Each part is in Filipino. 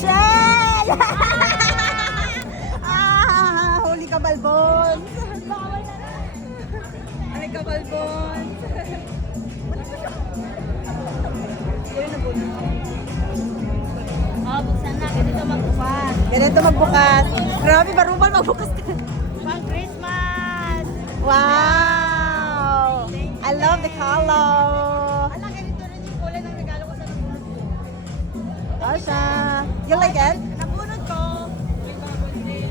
Michelle! Huli ka, Balbon! Huli ka, Balbon! Oh, buksan na. Ganito magbukas. Ganito magbukas. Grabe, marunong magbukas ka. Pang Christmas! Wow! I love the color. Ala, ganito rin yung kulay ng regalo ko sa nabunod ko. Asha. You like it? Nabunod ko. May bawal din.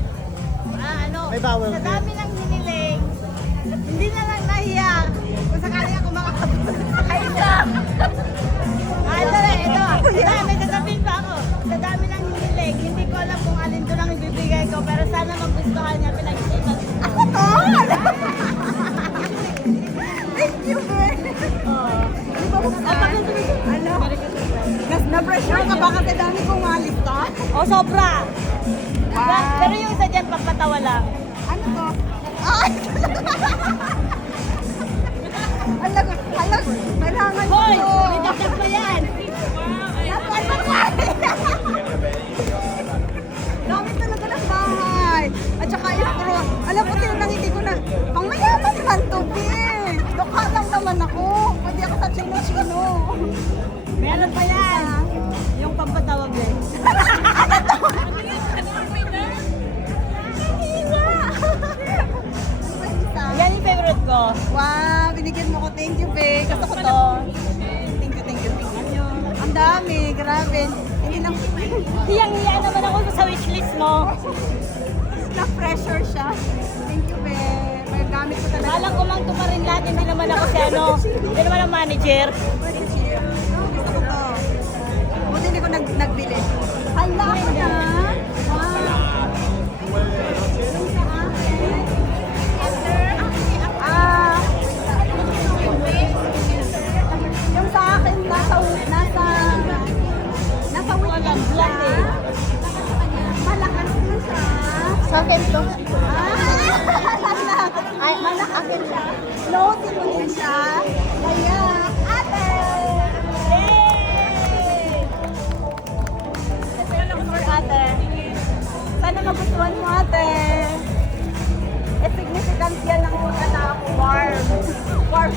Ano? May bawal sa din. dami ng hiniling, hindi na lang nahiya. Kung sakali ako makakabunod. Ay, ito! Ito na, ito. Ito, may sasabihin pa ako. Sa dami ng hiniling, hindi ko alam kung alin ko lang ibibigay ko, pero sana magustuhan niya pinag-isipan. Ako to! Thank you, girl. Ano ba buksan? Ano? Na-pressure ka ba kasi dami kong malista? Oh, sobra. Wow. Pero yung isa dyan, papatawa lang. Ano to? Ay! Alag, kailangan ko. Hoy! May dagdag pa yan! Dami talaga ng bahay. At saka yung pro. Alam mo, tinanong hindi ko na. Pang mayaman naman to, B. Dukha lang naman ako. Pwede ako sa chino-chino. Meron pa yan! Yung pampatawag eh. Yan yung favorite ko. Wow, binigyan mo ko. Thank you, babe. Gusto ko to. Thank you. Ang dami, grabe. Hindi na Hiyang-hiya naman ako sa wishlist mo. na-pressure siya. Thank you, babe. May gamit ko talaga. Alam ko mang tumarin lahat, hindi naman ako si ano, hindi naman ang manager. Pwede cheer. Gusto ko to. Buti hindi ko nagbili. Hala ko na. Yung sa akin, nasa weekend siya. Malakas mo siya. Sa akin to. Ay, malakas siya. Floating mo din siya. Kaya, ate! For ate. Sana magustuhan mo, ate. Significant yan ang na ako. Warm. Warm.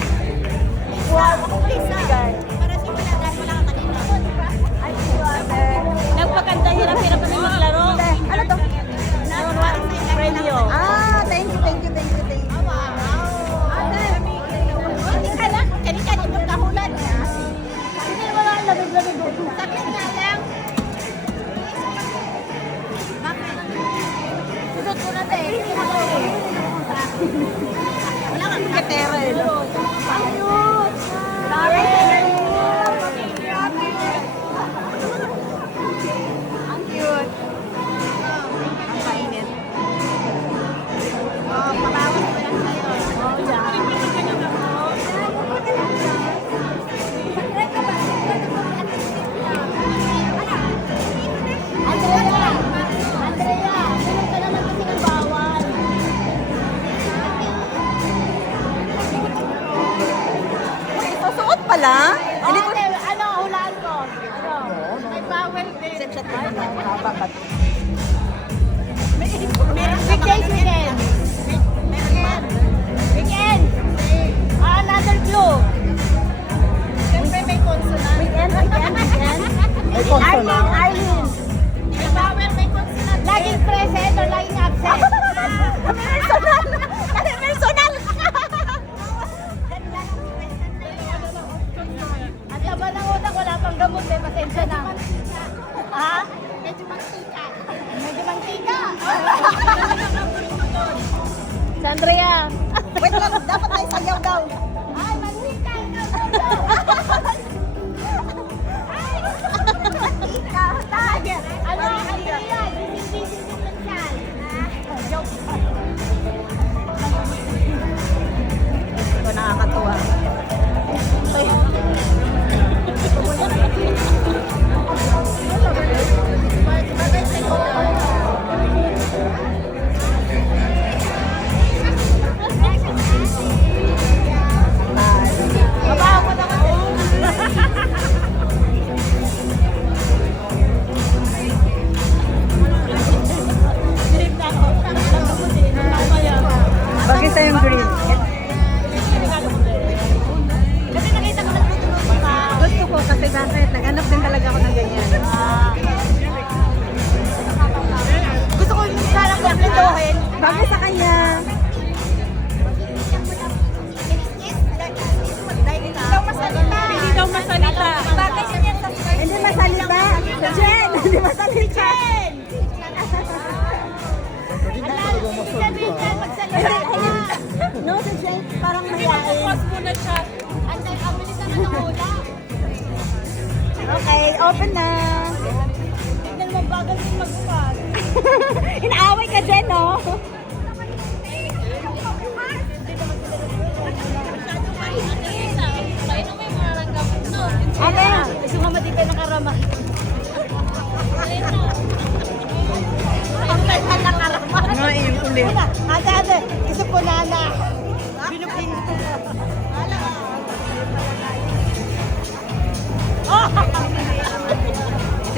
Warm. Bigay. Para sa pinagawa ko lang ang kanina. Ay, thank you, ate. Nagpakanta, hirap-hirap na maglaro. Ate, ano to? Radio. Thank you. Ate. Hindi ka lang, kanina di magkahulan. Hindi naman ang labig-labig. Sakit nga lang. Bakit? Susot ko na tayo. Wala kang katerel. Ayun! Grabe. Ang cute. Ang kainit. Palawan ko yan sa'yo. Oh, yeah. Andrea! Andrea! Sunod ka naman kasi ng bawal. Susuot pala? Hindi ko Ano, hulaan ko. Ano? May bawal din. set haba ba? Weekdays, weekend. Weekend. Another clue. Siyempre may consonant. Weekend. May consonant. Arlene. May bawal, may consonant. Laging present or laging absent. Personal. Personal. Ang taba ng utak, wala pang gamot eh. Pasensya na. Ha? Medyo mantika. Medyo mantika. Sandria. Wait lang, dapat tayo sayaw daw. Ay, mantika. Ikaw, tayo. Ano, Andrea? Busy-busy din lang Joke. Ito nakakatuwa. Mabaho ko naman. open na. Tignan mo bagal din magbukas. Inaaway ka dyan, no? Ate, sumama dito ng karama. Ang ganda ng karama. Nga, ulit. Ate, ate, isa po